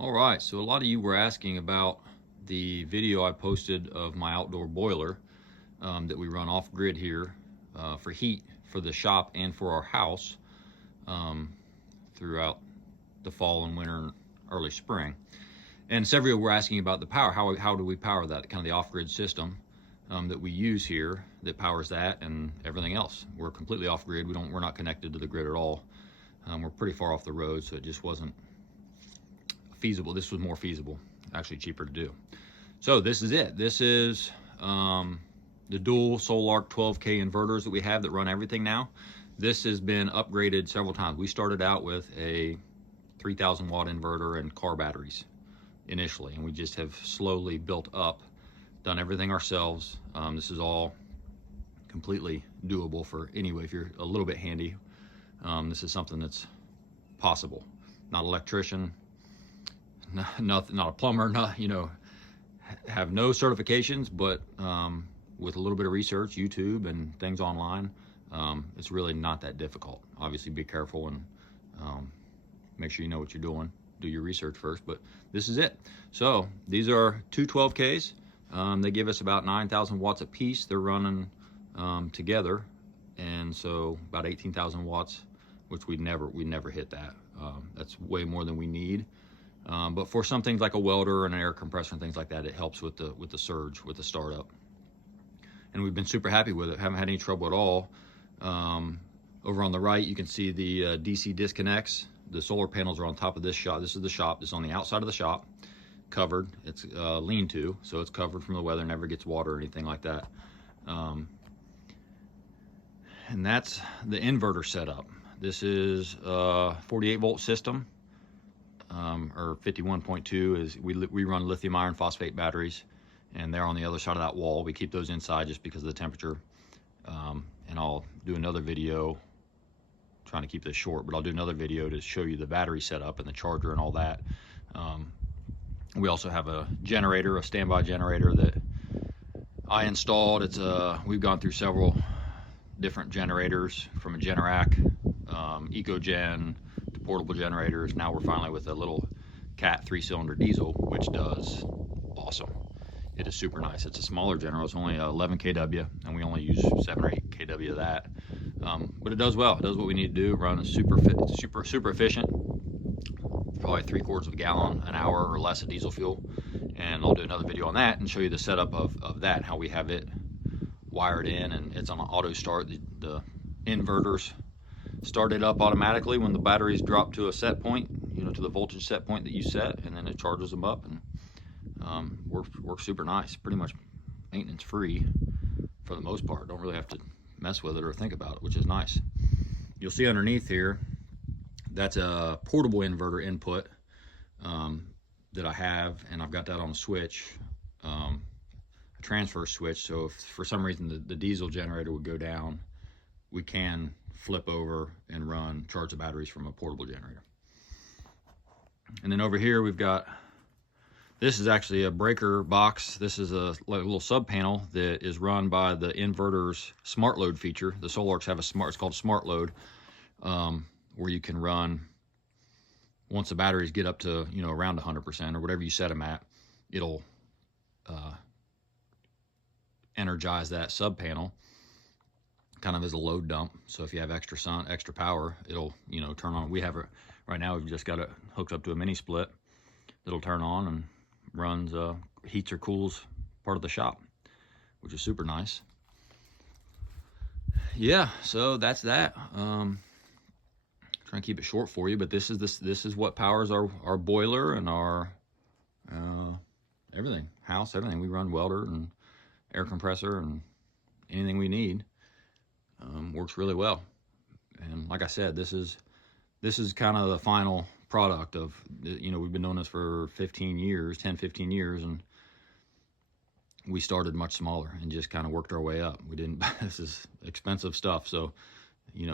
All right, so a lot of you were asking about the video I posted of my outdoor boiler that we run off grid here for heat for the shop and for our house throughout the fall and winter and early spring. And several were asking about the power. How do we power that? Kind of the off-grid system that we use here that powers that and everything else. We're completely off-grid. We're not connected to the grid at all. We're pretty far off the road, so it just wasn't feasible. This was more feasible, actually cheaper to do. So this is it. This is the dual Sol-Ark 12K inverters that we have that run everything now. This has been upgraded several times. We started out with a 3,000 watt inverter and car batteries initially, and we just have slowly built up, done everything ourselves. This is all completely doable for anyway if you're a little bit handy. This is something that's possible. Not an electrician, not a plumber, have no certifications, but with a little bit of research, YouTube and things online, it's really not that difficult. Obviously be careful and make sure you know what you're doing. Do your research first, but this is it. So these are two 12Ks. They give us about 9,000 watts a piece. They're running together, and so about 18,000 watts, which we never hit that. That's way more than we need. But for some things like a welder and an air compressor and things like that, it helps with the surge, with the startup. And we've been super happy with it. Haven't had any trouble at all. Over on the right, you can see the DC disconnects. The solar panels are on top of this shop. This is the shop. This is on the outside of the shop, covered. It's lean-to, so it's covered from the weather. Never gets water or anything like that. And that's the inverter setup. This is a 48 volt system. Or 51.2 is we run lithium iron phosphate batteries, and they're on the other side of that wall. We keep those inside just because of the temperature. And I'll do another video, trying to keep this short, but I'll do another video to show you the battery setup and the charger and all that. We also have a generator, a standby generator that I installed. We've gone through several different generators, from a Generac, EcoGen, to portable generators. Now we're finally with a little Cat 3-cylinder diesel, which does awesome. It is super nice. It's a smaller generator. It's only 11 kW, and we only use 7 or 8 kW of that. But it does well. It does what we need to do. Run super efficient. Probably 3/4 of a gallon an hour or less of diesel fuel. And I'll do another video on that and show you the setup of that, how we have it wired in, and it's on an auto start. The inverters start it up automatically when the batteries drop to a set point, to the voltage set point that you set, and then it charges them up, and works super nice. Pretty much maintenance free for the most part. Don't really have to mess with it or think about it, which is nice. You'll see underneath here, that's a portable inverter input that I have, and I've got that on a switch, a transfer switch. So if for some reason the diesel generator would go down, we can flip over and charge the batteries from a portable generator. And then over here we've got, this is actually a breaker box. This is a little sub panel that is run by the inverter's smart load feature. The Sol-Arks have it's called smart load, where you can run, once the batteries get up to around 100% or whatever you set them at, it'll energize that sub panel kind of as a load dump. So if you have extra power, it'll turn on. We have it right now. We've just got it hooked up to a mini split that'll turn on and runs, heats or cools part of the shop, which is super nice. Yeah, so that's that. Trying to keep it short for you, but this is what powers our boiler and our everything, house, everything. We run welder and air compressor and anything we need. Works really well. And like I said, this is kind of the final product of, we've been doing this for 15 years, and we started much smaller and just kind of worked our way up. We didn't, this is expensive stuff, so we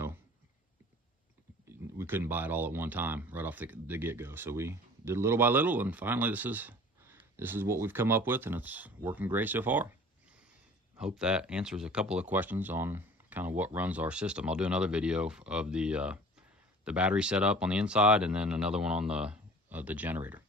couldn't buy it all at one time right off the get-go. So we did little by little, and finally this is what we've come up with, and it's working great so far. Hope that answers a couple of questions on kind of what runs our system. I'll do another video of the battery setup on the inside, and then another one on the generator.